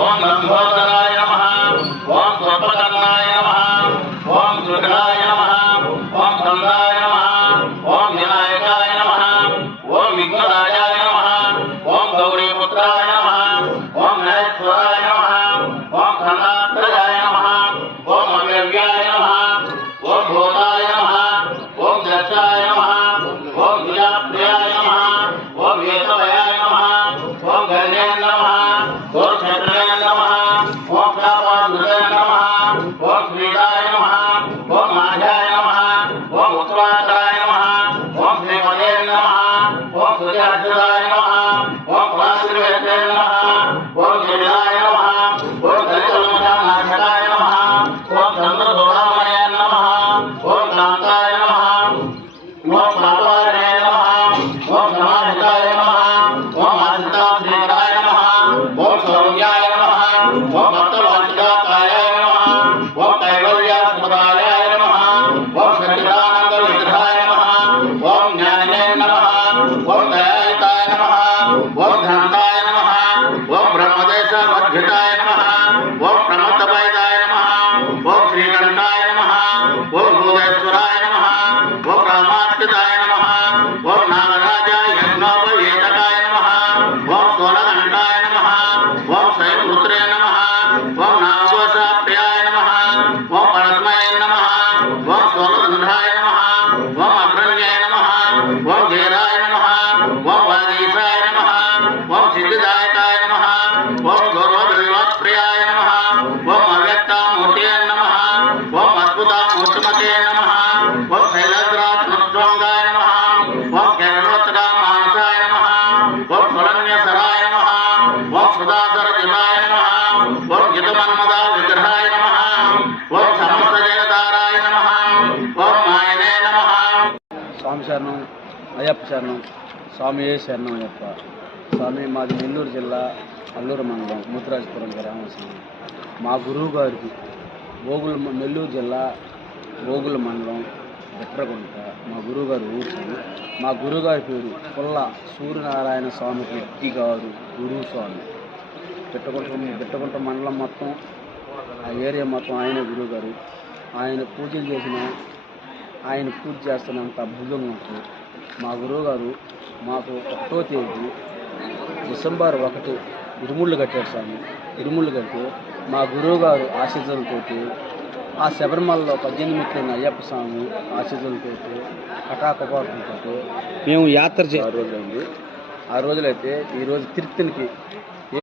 ఓం లంబోదరాయ నమః ఓం స్వర్పకర్ణాయ నమః ఓం శృగణాయ నమః ఓం స్కందాయ నమః ఓం వినాయకాయ నమః ఓం విఘ్నరాజాయ నమః ఓం గౌరీపుత్రాయ నమః ఓం మహేశ్వరాయ నమః ఓం ఖండాత్రయాయ నమః ఓం అవ్యవ్యాయ నమః ఓం భూతాయ నమః ఓం దక్షాయ నమః ఓం విజాప్రియాయ నమః ఓం వేదవయాయ నమః ఓం గణే నమః ఓం క్షత్రే నమః ఓం ప్రాపాదురే నమః ఓం శ్రీదాయ నమః ఓం మాఘాయ నమః ఓం ఉత్రాటాయ నమః ఓం శ్రీమదే నమః ఓం సుజాతాయ నమః ఓం ప్రాతివేదే నమః ఓం జయాయ నమః ఓం దళితనాథాయ నమః ఓం చంద్రదోరామణే నమః ఓం కాంతాయ నమః ఓం పాపాయ నమః ఓం సమాహితాయ నమః ఓం ఆదితాయ నమః ఓం సౌమ్యాయ నమః ఓం భక్తవాంఛితాయ నమః ఓం కైవల్యాస్పదాయ నమః ఓం సచ్చిదానంద విగ్రహాయ నమః ఓం జ్ఞానే నమః ఓం దయాయుతాయ నమః ఓం ధనంతాయ నమః ఓం బ్రహ్మదేశ వర్ధితాయ నమః ఓం ప్రమత్తపైతాయ నమః ఓం శ్రీకంఠాయ నమః ఓం భూదేశ్వరాయ నమః ఓం రామార్చితాయ నమః ఓం నాగరాజాయ యజ్ఞోపయేతకాయ నమః ఓం సోనఘంటాయ నమః ఓం శైవపుత్రే నమః ఓం నాగోషప్రియాయ నమః ఓం పరస్మయ నమః ఓం సోనగంధాయ నమః ఓం అగ్రణ్యాయ నమః ఓం ధీరాయ నమః ఓం వాగీశాయ నమః ఓం సిద్ధిదాయకాయ నమః ఓం గౌరవప్రియాయ నమః ఓం అవ్యక్తామూర్తయే నమః ఓం అద్భుతామూర్తిమతే నమః ఓం శైలగ్రాత్మస్వాంగాయ నమః ఓం కేరళోత్తరామానసాయ నమః ఓం సురన్యసరాయ నమః ఓం సుధాకరజిలాయ నమః ఓం జితమన్మదా విగ్రహాయ నమః ఓం సమస్తజయదారాయ నమః ఓం మాయనే నమః. స్వామి శరణం, అయ్యప్ప శరణం, స్వామి శరణం అయ్యప్ప. స్వామి మాది నెల్లూరు జిల్లా అల్లూరు మండలం ముద్రాజపురం గ్రామం. మా గురువు గారికి నెల్లూరు జిల్లా ఓగుల మండలం బిట్రగుంట మా గురువుగారు ఊరు. మా గురువుగారి పేరు పుల్ల సూర్యనారాయణ స్వామి రెడ్డి గారు గురువు స్వామి. బిట్టగుంట మండలం మొత్తం ఆ ఏరియా మొత్తం ఆయన గురువుగారు. ఆయన పూజలు ఆయన పూజ చేస్తున్నంత అద్భుతంగా ఉంటుంది. మా గురువుగారు మాకు 1వ తేదీ డిసెంబర్ 1 ఇరుముళ్ళు కట్టారు స్వామి. ఇరుముళ్ళు కట్టి మా గురువుగారు ఆశీస్సులతోటి ఆ శబరిమలలో 18 మెట్లైన అయ్యప్ప స్వామి ఆశీస్సులతోటి కటాకపాటులతో మేము యాత్ర రోజులైంది. ఆ రోజులైతే ఈరోజు తిరుపతికి